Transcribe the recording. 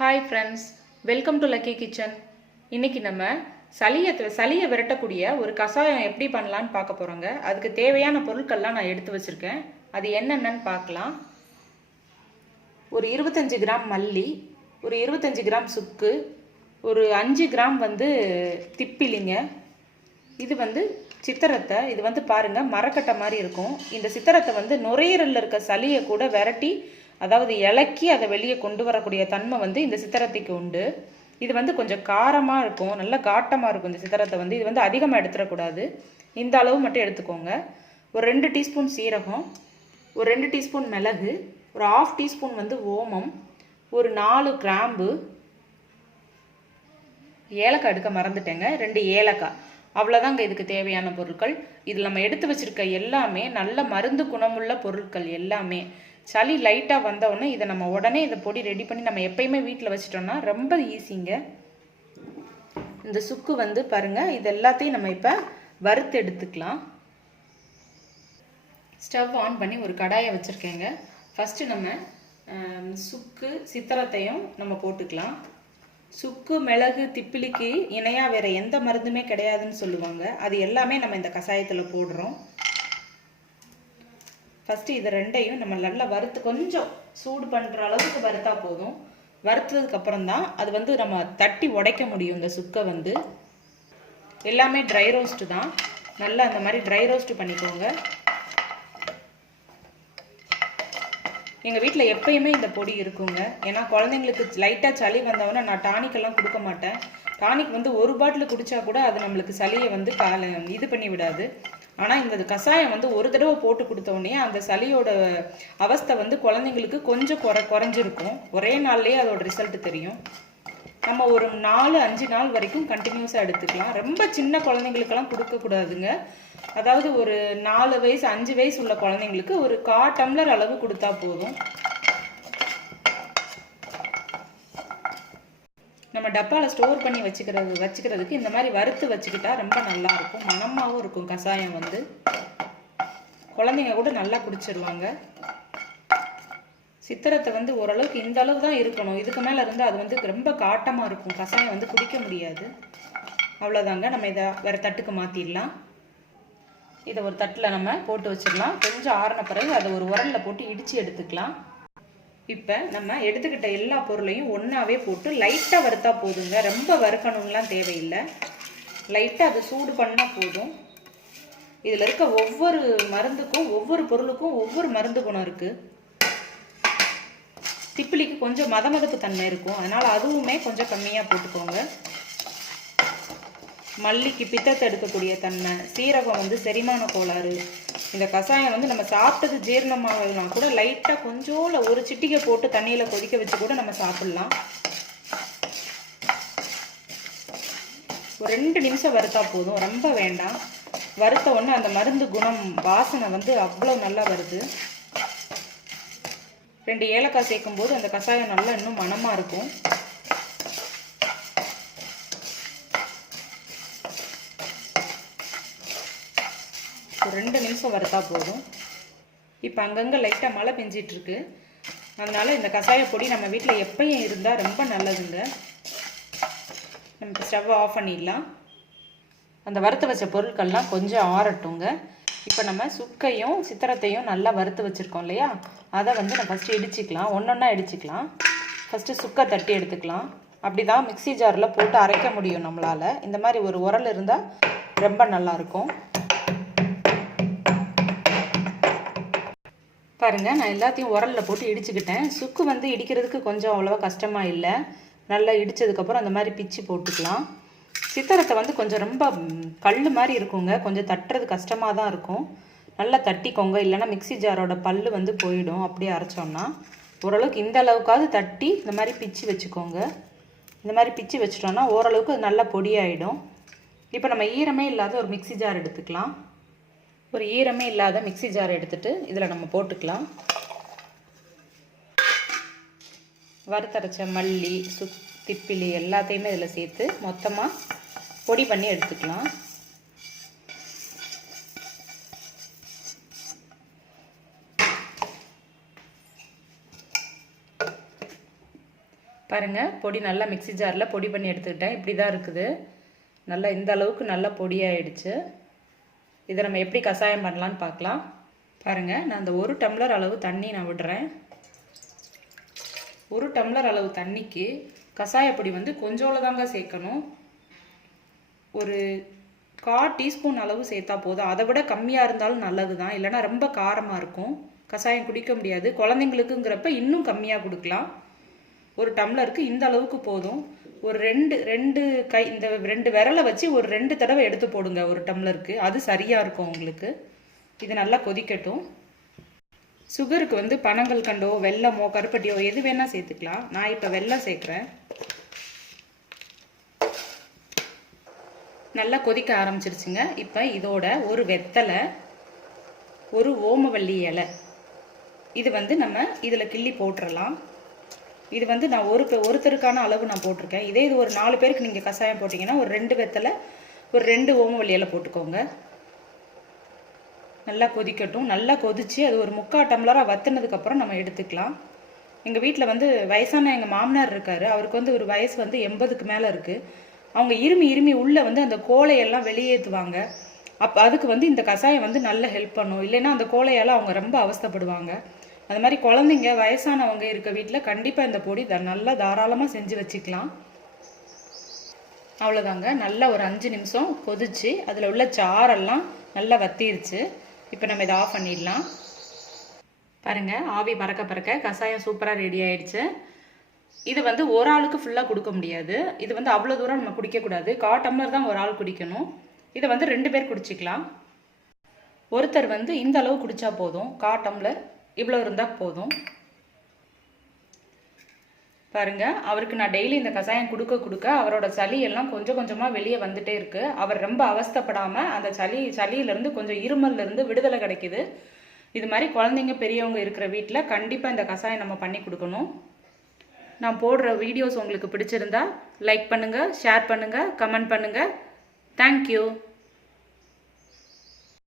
Hi friends, welcome to lucky kitchen. இன்றைக்கி நம்ம சளியை விரட்டக்கூடிய ஒரு கஷாயம் எப்படி பண்ணலான்னு பார்க்க போகிறோங்க. அதுக்கு தேவையான பொருட்கள்லாம் நான் எடுத்து வச்சுருக்கேன். அது என்னென்னு பார்க்கலாம். ஒரு 25 கிராம் மல்லி, ஒரு 25 கிராம் சுக்கு, ஒரு 5 கிராம் திப்பிலிங்க. இது சித்திரத்தை. இது பாருங்கள், மரக்கட்டை மாதிரி இருக்கும். இந்த சித்திரத்தை நுரையீரலில் இருக்க சளியை கூட விரட்டி, அதாவது இலக்கி அதை வெளியே கொண்டு வரக்கூடிய தன்மை இந்த சித்திரத்துக்கு உண்டு. இது கொஞ்சம் காரமாக இருக்கும், நல்ல காட்டமாக இருக்கும். இந்த சித்திரத்தை இது அதிகமாக எடுத்துடக்கூடாது. இந்த அளவு மட்டும் எடுத்துக்கோங்க. ஒரு 2 டீஸ்பூன் சீரகம், ஒரு 2 டீஸ்பூன் மிளகு, ஒரு 1/2 டீஸ்பூன் ஓமம், ஒரு 4 கிராம்பு, ஏலக்காய் எடுக்க மறந்துட்டேங்க, 2 ஏலக்காய். அவ்வளோதாங்க இதுக்கு தேவையான பொருட்கள். இதில் நம்ம எடுத்து வச்சுருக்க எல்லாமே நல்ல மருந்து குணமுள்ள பொருட்கள் எல்லாமே. சளி லைட்டாக வந்தவுடனே இதை நம்ம உடனே இதை பொடி ரெடி பண்ணி நம்ம எப்பயுமே வீட்டில் வச்சிட்டோம்னா ரொம்ப ஈஸிங்க. இந்த சுக்கு பாருங்கள், இது எல்லாத்தையும் நம்ம இப்போ வறுத்து எடுத்துக்கலாம். ஸ்டவ் ஆன் பண்ணி ஒரு கடாயை வச்சுருக்கேங்க. ஃபஸ்ட்டு நம்ம சுக்கு சித்திரத்தையும் நம்ம போட்டுக்கலாம். சுக்கு மிளகு திப்பிலிக்கு இணையாக வேறு எந்த மருந்துமே கிடையாதுன்னு சொல்லுவாங்க. அது எல்லாமே நம்ம இந்த கஷாயத்தில் போடுறோம். ஃபஸ்ட்டு இது ரெண்டையும் நம்ம நல்லா வறுத்து கொஞ்சம் சூடு பண்ணுற அளவுக்கு வறுத்தா போதும். வறுத்ததுக்கப்புறம் தான் அது நம்ம தட்டி உடைக்க முடியும். இந்த சுக்கை எல்லாமே ட்ரை ரோஸ்ட்டு தான். நல்லா அந்த மாதிரி ட்ரை ரோஸ்ட்டு பண்ணிக்கோங்க. எங்கள் வீட்டில் எப்பயுமே இந்த பொடி இருக்குங்க. ஏன்னா குழந்தைங்களுக்கு லைட்டாக சளி வந்தவொடனே நான் டானிக்கெல்லாம் கொடுக்க மாட்டேன். டானிக் ஒரு பாட்டில் குடித்தா கூட அது நம்மளுக்கு சளியை இது பண்ணி விடாது. ஆனால் இந்த கஷாயம் ஒரு தடவை போட்டு கொடுத்தோடனே அந்த சளியோட அவஸ்தை குழந்தைங்களுக்கு கொஞ்சம் குறைஞ்சிருக்கும். ஒரே நாள்லேயே அதோட ரிசல்ட் தெரியும். நம்ம ஒரு 4-5 நாள் வரைக்கும் கண்டினியூஸாக எடுத்துக்கலாம். ரொம்ப சின்ன குழந்தைங்களுக்கெல்லாம் கொடுக்கக்கூடாதுங்க. அதாவது ஒரு 4 வயசு 5 வயசு உள்ள குழந்தைங்களுக்கு ஒரு 1/4 டம்ளர் அளவு கொடுத்தா போதும். நம்ம டப்பாவில் ஸ்டோர் பண்ணி வச்சுக்கிறதுக்கு இந்த மாதிரி வறுத்து வச்சுக்கிட்டா ரொம்ப நல்லா இருக்கும். மணமாகவும் இருக்கும். கஷாயம் குழந்தைங்க கூட நல்லா குடிச்சிடுவாங்க. சித்திரத்தை ஓரளவுக்கு இந்த அளவு தான் இருக்கணும். இதுக்கு மேலே இருந்தால் அது ரொம்ப காட்டமாக இருக்கும். கஷாயம் குடிக்க முடியாது. அவ்வளோதாங்க. நம்ம இதை வேறு தட்டுக்கு மாற்றிடலாம். இதை ஒரு தட்டில் நம்ம போட்டு வச்சிடலாம். கொஞ்சம் ஆறின பிறகு அதை ஒரு உரலில் போட்டு இடித்து எடுத்துக்கலாம். இப்போ நம்ம எடுத்துக்கிட்ட எல்லா பொருளையும் ஒன்றாவே போட்டு லைட்டாக வறுத்தா போதுங்க. ரொம்ப வறுக்கணும்லாம் தேவையில்லை. லைட்டாக அது சூடு பண்ணால் போதும். இதில் இருக்க ஒவ்வொரு மருந்துக்கும் ஒவ்வொரு பொருளுக்கும் ஒவ்வொரு மருந்து குணம் இருக்குது. திப்பிலிக்கு கொஞ்சம் மதமதப்பு தன்மை இருக்கும். அதனால் அதுவுமே கொஞ்சம் கம்மியாக போட்டுக்கோங்க. மல்லிக்கு பித்தத்தை எடுக்கக்கூடிய தன்மை, சீரகம் செரிமான கோளாறு. இந்த கஷாயம் நம்ம சாப்பிட்டது ஜீரணமாகனா கூட லைட்டாக கொஞ்சம் ஒரு சிட்டிகை போட்டு தண்ணியில் கொதிக்க வச்சு கூட நம்ம சாப்பிட்லாம். ஒரு 2 நிமிஷம் வறுத்தா போதும், ரொம்ப வேண்டாம். வறுத்த உடனே அந்த மருந்து குணம் வாசனை அவ்வளோ நல்லா வருது. 2 ஏலக்காய் சேர்க்கும் போது அந்த கஷாயம் நல்லா இன்னும் மணமாக இருக்கும். ஒரு 2 நிமிஷம் வறுத்தா போதும். இப்போ அங்கங்கே லைட்டாக மழை பெஞ்சிட்ருக்கு. அதனால் இந்த கஷாய பொடி நம்ம வீட்டில் எப்பயும் இருந்தால் ரொம்ப நல்லதுங்க. நம்ம இப்போ ஸ்டவ்வை ஆஃப் பண்ணிடலாம். அந்த வறுத்து வச்ச பொருட்கள்லாம் கொஞ்சம் ஆறட்டுங்க. இப்போ நம்ம சுக்கையும் சித்திரத்தையும் நல்லா வறுத்து வச்சுருக்கோம் இல்லையா, அதை நம்ம ஃபஸ்ட்டு இடிச்சிக்கலாம். ஒன்றா இடிச்சிக்கலாம். ஃபஸ்ட்டு சுக்கை தட்டி எடுத்துக்கலாம். அப்படி தான் மிக்ஸி ஜாரில் போட்டு அரைக்க முடியும் நம்மளால். இந்த மாதிரி ஒரு உரல் இருந்தால் ரொம்ப நல்லாயிருக்கும். பாருங்கள், நான் எல்லாத்தையும் உரலில் போட்டு இடிச்சுக்கிட்டேன். சுக்கு இடிக்கிறதுக்கு கொஞ்சம் அவ்வளோவா கஷ்டமாக இல்லை. நல்லா இடித்ததுக்கப்புறம் அந்த மாதிரி பிச்சு போட்டுக்கலாம். சித்திரத்தை கொஞ்சம் ரொம்ப கல் மாதிரி இருக்குங்க. கொஞ்சம் தட்டுறது கஷ்டமாக தான் இருக்கும். நல்லா தட்டிக்கோங்க, இல்லைன்னா மிக்ஸி ஜாரோட பல்லு போயிடும். அப்படியே அரைச்சோன்னா ஓரளவுக்கு இந்த அளவுக்காவது தட்டி இந்த மாதிரி பிச்சு வச்சுக்கோங்க. இந்த மாதிரி பிச்சு வச்சிட்டோன்னா ஓரளவுக்கு நல்லா பொடியாயிடும். இப்போ நம்ம ஈரமே இல்லாத ஒரு மிக்ஸி ஜார் எடுத்துக்கலாம். ஒரு ஈரமே இல்லாத மிக்ஸி ஜார் எடுத்துகிட்டு இதில் நம்ம போட்டுக்கலாம். வறுத்தரைச்ச மல்லி திப்பிலி எல்லாத்தையுமே இதில் சேர்த்து மொத்தமாக பொடி பண்ணி எடுத்துக்கலாம். பாருங்கள், பொடி நல்லா மிக்ஸி ஜாரில் பொடி பண்ணி எடுத்துக்கிட்டேன். இப்படி தான் இருக்குது. நல்லா இந்த அளவுக்கு நல்லா பொடியாயிடுச்சு. இதை நம்ம எப்படி கஷாயம் பண்ணலான்னு பார்க்கலாம். பாருங்கள், நான் அந்த 1 டம்ளர் அளவு தண்ணி நான் விடுறேன். 1 டம்ளர் அளவு தண்ணிக்கு கஷாயப்பொடி வந்து கொஞ்சோல தாங்க சேர்க்கணும். ஒரு 1/4 டீஸ்பூன் அளவு சேர்த்தா போதும். அதை விட கம்மியாக இருந்தாலும் நல்லது தான், இல்லைனா ரொம்ப காரமாக இருக்கும், கஷாயம் குடிக்க முடியாது. குழந்தைங்களுக்குங்கிறப்ப இன்னும் கம்மியாக கொடுக்கலாம். 1 டம்ளருக்கு இந்த அளவுக்கு போதும். ஒரு ரெண்டு கை, இந்த 2 விரலை வச்சு ஒரு 2 தடவை எடுத்து போடுங்க 1 டம்ளருக்கு. அது சரியாக இருக்கும் உங்களுக்கு. இது நல்லா கொதிக்கட்டும். சுகருக்கு வந்து பனங்கல்கண்டோ வெல்லமோ கருப்பட்டியோ எது வேணால் சேர்த்துக்கலாம். நான் இப்போ வெல்லம் சேர்க்குறேன். நல்லா கொதிக்க ஆரம்பிச்சிருச்சுங்க. இப்போ இதோட ஒரு வெத்தலை, ஒரு ஓமவல்லி இலை, இது வந்து நம்ம இதில் கிள்ளி போட்டுடலாம். இது வந்து நான் ஒருத்தருக்கான அளவு நான் போட்டிருக்கேன். இதே இது ஒரு 4 பேருக்கு நீங்கள் கஷாயம் போட்டிங்கன்னா ஒரு 2 வெத்தலை, ஒரு 2 ஓமவல்லி இலை போட்டுக்கோங்க. நல்லா கொதிக்கட்டும். நல்லா கொதித்து அது ஒரு 3/4 டம்ளராக வற்றினதுக்கப்புறம் நம்ம எடுத்துக்கலாம். எங்கள் வீட்டில் வந்து வயசான எங்கள் மாமனார் இருக்கார். அவருக்கு வந்து ஒரு வயசு வந்து 80க்கு மேலே இருக்குது. அவங்க இருமி உள்ளே வந்து அந்த கோலையெல்லாம் வெளியேற்றுவாங்க. அப்போ அதுக்கு வந்து இந்த கஷாயம் வந்து நல்ல ஹெல்ப் பண்ணும். இல்லைன்னா அந்த கோலையால் அவங்க ரொம்ப அவஸ்தைப்படுவாங்க. அது மாதிரி குழந்தைங்க வயசானவங்க இருக்க வீட்டில் கண்டிப்பாக இந்த பொடி நல்லா தாராளமாக செஞ்சு வச்சுக்கலாம். அவ்வளோதாங்க. நல்லா ஒரு 5 நிமிஷம் கொதிச்சு அதில் உள்ள சாரெல்லாம் நல்லா வத்திருச்சு. இப்போ நம்ம இதை ஆஃப் பண்ணிடலாம். பாருங்கள், ஆவி பறக்க கஷாயம் சூப்பராக ரெடி ஆயிடுச்சு. இது வந்து ஒரு ஆளுக்கு ஃபுல்லாக கொடுக்க முடியாது. இது வந்து அவ்வளோ தூரம் நம்ம குடிக்கக்கூடாது. 1/4 டம்ளர் தான் ஒரு ஆள் குடிக்கணும். இதை வந்து 2 பேர் குடிச்சிக்கலாம். ஒருத்தர் வந்து இந்த அளவு குடித்தா போதும். 1/4 டம்ளர் இவ்வளோ இருந்தால் போதும். பாருங்கள், அவருக்கு நான் டெய்லி இந்த கஷாயம் கொடுக்க அவரோட சளி எல்லாம் கொஞ்சம் கொஞ்சமாக வெளியே வந்துட்டே இருக்குது. அவர் ரொம்ப அவஸ்தைப்படாமல் அந்த சளியிலேருந்து கொஞ்சம் இருமல்லேருந்து விடுதலை கிடைக்குது. இது மாதிரி குழந்தைங்க பெரியவங்க இருக்கிற வீட்டில் கண்டிப்பாக இந்த கஷாயம் நம்ம பண்ணி கொடுக்கணும். நான் போடுற வீடியோஸ் உங்களுக்கு பிடிச்சிருந்தா லைக் பண்ணுங்கள், ஷேர் பண்ணுங்கள், கமெண்ட் பண்ணுங்கள். தேங்க்யூ.